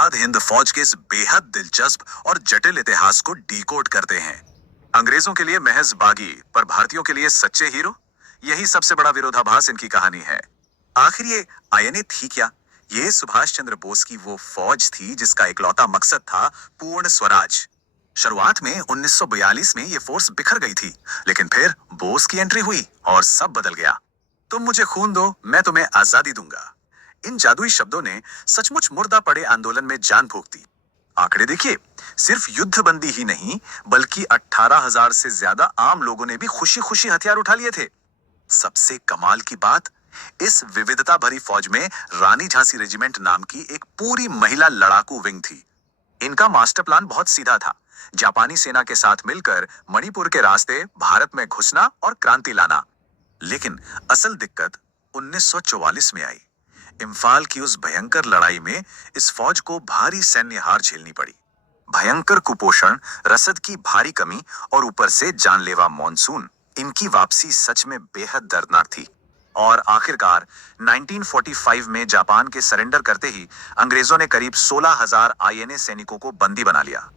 आजाद हिंद फौज के इस बेहद दिलचस्प और जटिल इतिहास को डिकोड करते हैं। अंग्रेजों के लिए महज बागी, पर भारतीयों के लिए सच्चे हीरो। यही सबसे बड़ा विरोधाभास इनकी कहानी है। आखिर ये आईएनए थी क्या? ये सुभाष चंद्र बोस की वो फौज थी जिसका इकलौता मकसद था पूर्ण स्वराज। शुरुआत में 1942 में ये फोर्स बिखर गई थी, लेकिन फिर बोस की एंट्री हुई और सब बदल गया। तुम मुझे खून दो, मैं तुम्हें आजादी दूंगा। इन जादुई शब्दों ने सचमुच मुर्दा पड़े आंदोलन में जान फूंक दी। आंकड़े देखिए, सिर्फ युद्धबंदी ही नहीं, बल्कि 18,000 से ज्यादा आम लोगों ने भी खुशी खुशी हथियार उठा लिए थे। सबसे कमाल की बात, इस विविधता भरी फौज में रानी झांसी रेजिमेंट नाम की एक पूरी महिला लड़ाकू विंग थी। इनका मास्टर प्लान बहुत सीधा था, जापानी सेना के साथ मिलकर मणिपुर के रास्ते भारत में घुसना और क्रांति लाना। लेकिन असल दिक्कत 1944 में आई। इम्फाल की उस भयंकर लड़ाई में इस फौज को भारी सैन्य हार झेलनी पड़ी। भयंकर कुपोषण, रसद की भारी कमी और ऊपर से जानलेवा मॉनसून, इनकी वापसी सच में बेहद दर्दनाक थी। और आखिरकार 1945 में जापान के सरेंडर करते ही अंग्रेजों ने करीब 16,000 आईएनए सैनिकों को बंदी बना लिया।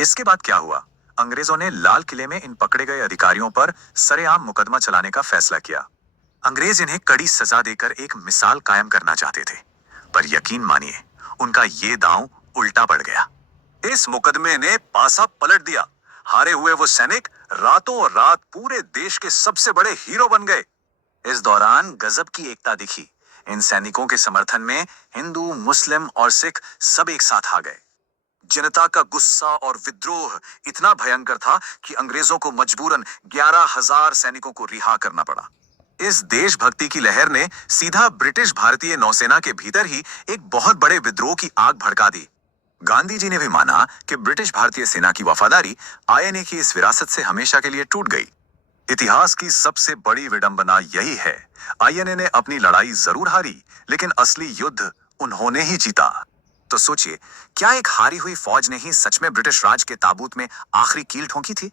इसके बाद क्या हुआ? अंग्रेजों ने लाल किले में इन पकड़े गए अधिकारियों पर सरेआम मुकदमा चलाने का फैसला किया। अंग्रेज इन्हें कड़ी सजा देकर एक मिसाल कायम करना चाहते थे, पर यकीन मानिए, उनका ये दांव उल्टा पड़ गया। इस मुकदमे ने पासा पलट दिया। हारे हुए वो सैनिक रातों रात पूरे देश के सबसे बड़े हीरो बन गए। इस दौरान गजब की एकता दिखी। इन सैनिकों के समर्थन में हिंदू, मुस्लिम और सिख सब एक साथ आ गए। जनता का गुस्सा और विद्रोह इतना भयंकर था कि अंग्रेजों को मजबूरन 11,000 सैनिकों को रिहा करना पड़ा। इस देशभक्ति की लहर ने सीधा ब्रिटिश भारतीय नौसेना के भीतर ही एक बहुत बड़े विद्रोह की आग भड़का दी। गांधी जी ने भी माना कि ब्रिटिश भारतीय सेना की वफादारी आईएनए की इस विरासत से हमेशा के लिए टूट गई। इतिहास की सबसे बड़ी विडंबना यही है, आईएनए ने अपनी लड़ाई जरूर हारी, लेकिन असली युद्ध उन्होंने ही जीता। तो सोचिए, क्या एक हारी हुई फौज ने ही सच में ब्रिटिश राज के ताबूत में आखिरी कील ठोंकी थी?